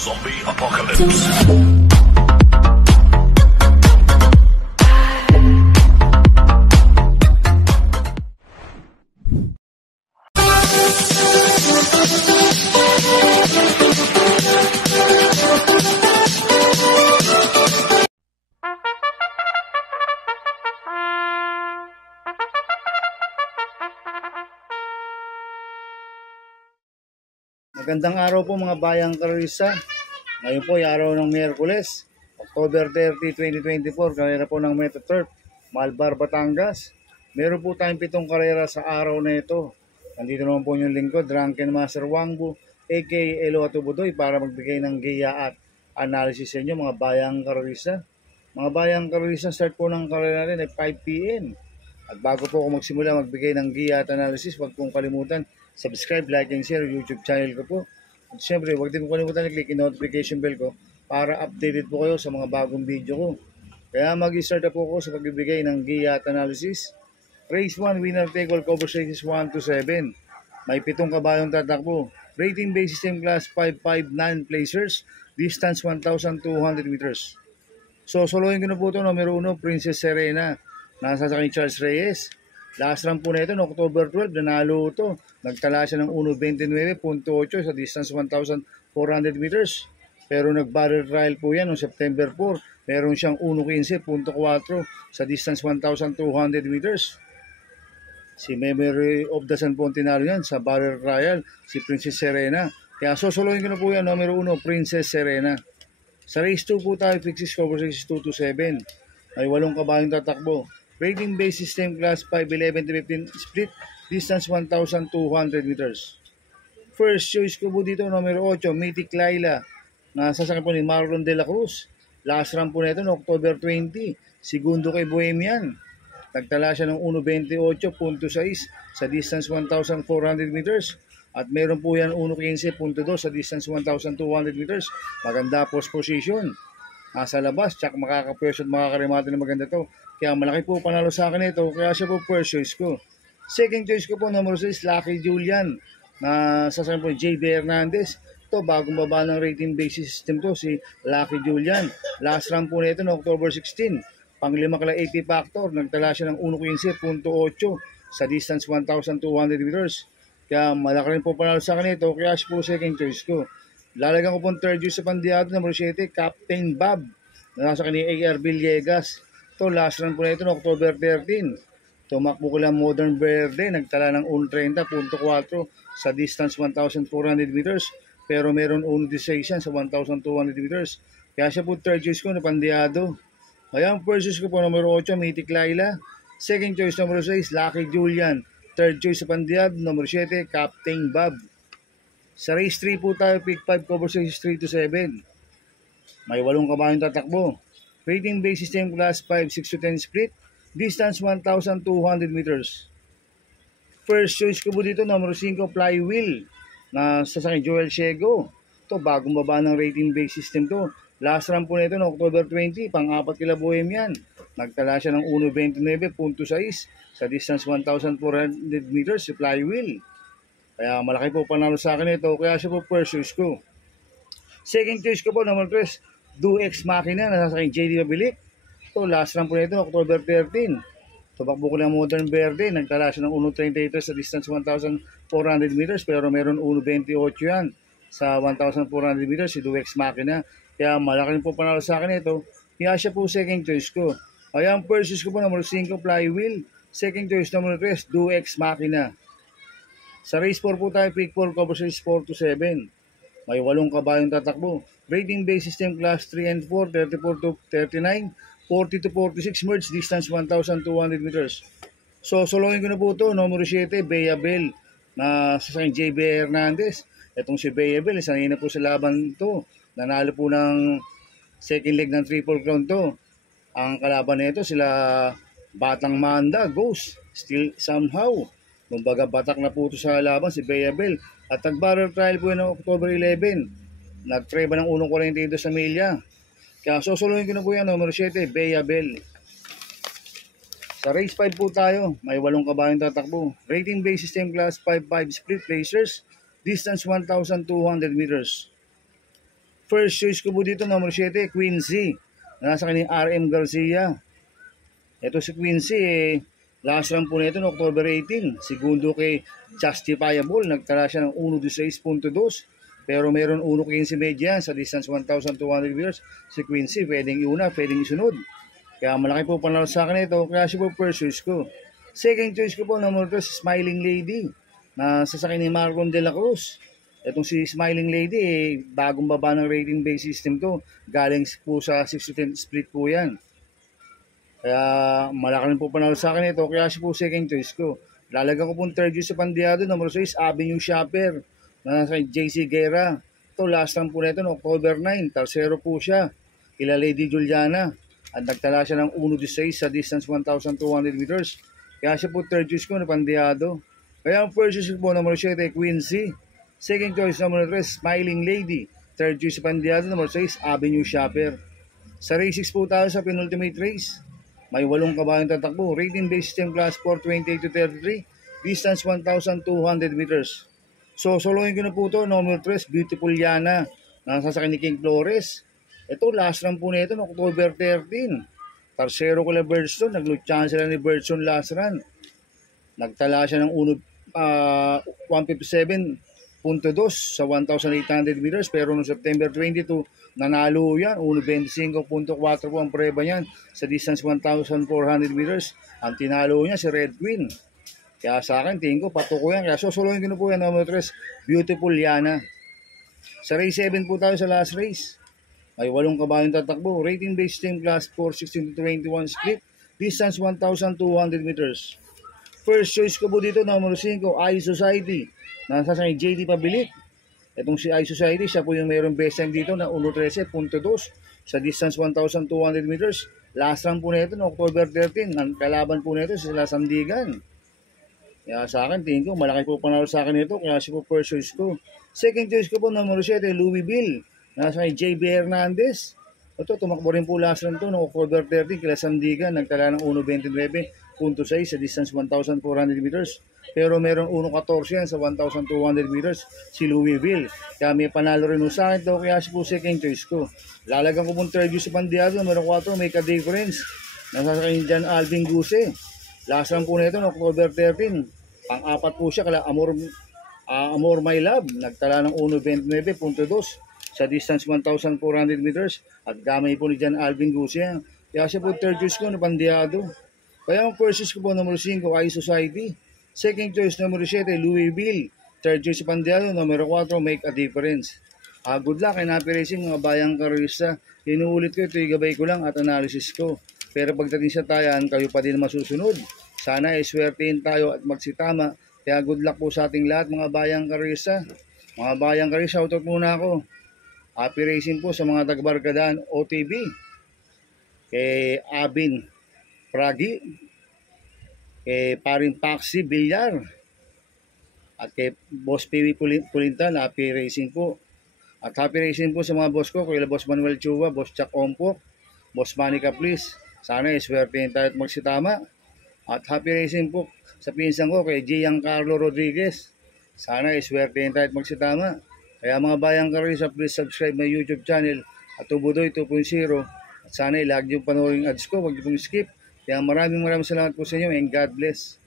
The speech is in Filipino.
Zombie Apocalypse. Magandang araw po mga bayang karerista. Ngayon po ay araw ng Miyerkules, October 30, 2024, karera po ng Metaturf, Malbar, Batangas. Meron po tayong 7 karera sa araw na ito. Nandito naman po yung lingkod, Drunken Master Wangbu, aka Elo Atubudoy, para magbigay ng giya at analysis sa inyo mga bayang karerista. Mga bayang karerista, start po ng karera natin ay 5 PM. At bago po ako magsimula magbigay ng giya at analysis, huwag pong kalimutan subscribe, like, and share YouTube channel ko po. At syempre, huwag din po kalimutan i-click yung notification bell ko para updated po kayo sa mga bagong video ko. Kaya mag-start na po ako sa pagbibigay ng giya at analysis. Race 1, winner take all, cover races 1 to 7. May 7 kabayong tatakbo. Rating base system class 559 placers, distance 1,200 meters. So, solohin ko na po ito. Numero 1, Princess Serena. Nasa sa kanya Charles Reyes. Last run po na ito, no, October 12, nanalo ito. Nagtala siya ng 1.29.8 sa distance 1,400 meters. Pero nag-barrel trial po yan noong September 4. Meron siyang 1.15.4 sa distance 1,200 meters. Si Memory of the Sun po tinalo yan sa barrel trial, si Princess Serena. Kaya susuluhin ko na po yan, numero 1, Princess Serena. Sa race 2 po tayo, fixes cover races 2 to 7. Ay 8 kabayong tatakbo. Rating base system class 5, 11 to 15 split, distance 1,200 meters. First choice ko po dito, numero 8, Mythic Laila. Nasasakyan po ni Marlon De La Cruz. Last run po nito no October 20, segundo kay Bohemian. Nagtala siya ng 1.28.6 sa distance 1,400 meters. At meron po yan 1.15.2 sa distance 1,200 meters. Maganda post position. Nasa labas, tsak makaka-pwesto at makakarimate na maganda to. Kaya malaki po panalo sa akin ito, kaya siya po first choice ko. Second choice ko po, number 6, Lucky Julian. Na sasakyan po JB Hernandez. Ito, bagong baba ng rating basis system to, si Lucky Julian. Last run po na ito no October 16. Pang-5 kala 80 factor, nagtala siya ng 1.15.8 sa distance 1,200 meters. Kaya malaki rin po panalo sa akin ito, kaya siya po second choice ko. Lalagyan ko pong third choice sa pandiado, number 7, Captain Bob. Na nasa kanya AR Villegas. Ito, last run po na ito no October 13. Tumakbo ko lang Modern Verde, nagtala ng 1.30.4 sa distance 1,400 meters. Pero meron 1.16 sa 1,200 meters. Kaya siya po third choice ko na pandiado. Kaya ang first choice ko po, numero 8, Mythic Laila. Second choice, numero 6, Lucky Julian. Third choice sa pandiado, numero 7, Captain Bob. Sa race 3 po tayo, pick 5, cover 6, 3 to 7. May 8 kabayong tatakbo. Rating base system class 5, 6 to 10 split. Distance 1,200 meters. First choice ko po dito, number 5, Flywheel. Na sasakyan Joel Ciego. Ito, bagong baba ng rating base system to. Last run po na ito no October 20, pang-4 kila Bohemian. Nagtala siya ng 1.29.6 sa distance 1,400 meters si Flywheel. Kaya malaki po panalo sa akin ito, kaya siya po first choice ko. Second choice ko po, number 3, Do Ex Machina, nasasakyan JD Mabilik. Ito, last run po na ito, October 13. Tubakbo ko ng Modern Verde, nagtala siya ng 1.33 sa distance 1,400 meters, pero meron 1.28 yan sa 1,400 meters, si Do Ex Machina. Kaya malaki rin po panalo sa akin ito, kaya siya po second choice ko. Kaya ang first choice ko po, number 5, Flywheel. Second choice, number 3, Do Ex Machina. Sa race 4 po tayo, pick 4, cover race 4 to 7. May 8 kabayong tatakbo. Rating base system class 3 and 4, 34 to 39, 40 to 46 merge, distance 1,200 meters. So, solohin ko na po ito, numero 7, Bea Bell, na sasakyan JB Hernandez. Itong si Bea Bell, sanay na po sa laban to. Nanalo po ng second leg ng Triple Crown to. Ang kalaban na ito, sila Batang Manda, Ghost, Still Somehow. Kumbaga batak na po ito sa laban si Bea Bell. At nag-barrel trial po yun October 11. Nag-try ba ng 1.42 sa milya. Kaya susuluhin ko na po yan, numero 7, Bea Bell. Sa race 5 po tayo, may 8 kabayong tatakbo. Rating base system class 5-5 split placers, distance 1,200 meters. First choice ko po dito, number 7, Quincy. Nasa kanyang RM Garcia. Ito si Quincy, last run po nito no October 18. Segundo kay Justifiable, nagtala siya ng 1.16.2. Pero meron 1.15 media sa distance 1,200 meters. Si Quincy, pwedeng iuna, pwedeng isunod. Kaya malaki po panalo sa akin ito, kaya siya po first choice ko. Second choice ko po, number 2, si Smiling Lady. Na sasakyan ni Marlon De La Cruz. Itong si Smiling Lady, bagong baba ng rating base system to. Galing po sa 6-10 split po yan. Kaya malaki rin po panalo sa akin ito, kaya siya po second choice ko. Lalagyan ko pong third choice sa Pandiado, number 6, Avenue Shopper. Na sa JC Guerra. Ito, last time po nito, no, October 9. Tarsero po siya. Kila Lady Juliana. At nagtala siya ng 1.16 sa distance 1,200 meters. Kaya siya po third choice ko na Pandiado. Kaya ang first choice po, number 7, Quincy. Second choice, number 3, Smiling Lady. Third choice sa Pandiado, number 6, Avenue Shopper. Sa race 6 po tayo sa penultimate race. May 8 kabayang tatakbo. Rating base system class 428 to 33. Distance 1,200 meters. So, soloin ko na po ito. Number 3, Beautiful Yana. Nasa sa ni King Flores. Ito, last run po nito, October 13. Tarsero ko lang Birdstone. Nag-chance sila ni Birdstone last run. Nagtala siya ng 157.2 sa 1,800 meters. Pero noong September 22, nanalo yan. 1.25.4 po ang preba niyan sa distance 1,400 meters. Ang tinalo niya si Red Queen. Kaya sa akin, tingin ko, patuko yan. Kaya susuluhin ko na po yan, number 3, Beautiful Yana. Sa race 7 po tayo sa last race. May 8 kabayong tatakbo. Rating base team class 4, 16 to 21 split. Distance 1,200 meters. First choice ko po dito, number 5, I-Society. Nasa sa JD Pabilik. Itong si I-Society, siya po yung mayroong best time dito na 1.13.2 sa distance 1,200 meters. Last run po nito, no, October 13. Ang kalaban po nito sila Sandigan. Kaya sa akin, tingin ko, malaki po panalo sa akin ito. Kaya siya po first choice ko. Second choice ko po, number 7, Louisville. Nasa kay JB Hernandez. Ito, tumakbo rin po last run to, no, October 13, kila Sandigan. Nagtala ng 1.29.6 sa distance 1,400 meters. Pero meron 1.14 yan sa 1,200 meters si Louisville. Kaya may panalo rin sa akin ito. Kaya siya po second choice ko. Lalagyan ko pong third choice sa Pandiado. Meron 4, make a difference. Nasa kay Jan Alvin Guse. Last run po nito, no, October 13. Pang-apat po siya, kala Amor My Love. Nagtala ng 1.29.2 sa distance 1,400 meters. At gamay po ni Jan Alvin Guse. Kaya siya po third choice ko na Pandiado. Kaya ang first choice ko po, number 5, I-Society. Second choice, number 7, Louisville. Third choice, Pandiado. Number 4, Make a Difference. Good luck and happy racing mga bayang karista. Inuulit ko, ito igabay ko lang at analysis ko. Pero pagdating sa tayan, kayo pa din masusunod. Sana iswertein tayo at magsitama. Kaya good luck po sa ating lahat mga bayang karista. Mga bayang karista, shoutout muna ako. Happy racing po sa mga Tagbarkadaan OTV. Kay Abin Pragi. Kay Paring Paxi Villar. At kay Boss Piwi Pulintan, happy racing po. At happy racing po sa mga boss ko, kay Boss Manuel Chua, Boss Chuck Ompok, Boss Manica Please. Sana iswertein tayo at magsitama. At happy racing po sa pinsan ko kay Giancarlo Rodriguez. Sana iswertein tayo at magsitama. Kaya mga bayang karisa, please subscribe my YouTube channel at Tubudoy 2.0. At sana ilag yung panoorin ads ko, huwag yung skip. Kaya maraming salamat po sa inyo and God bless.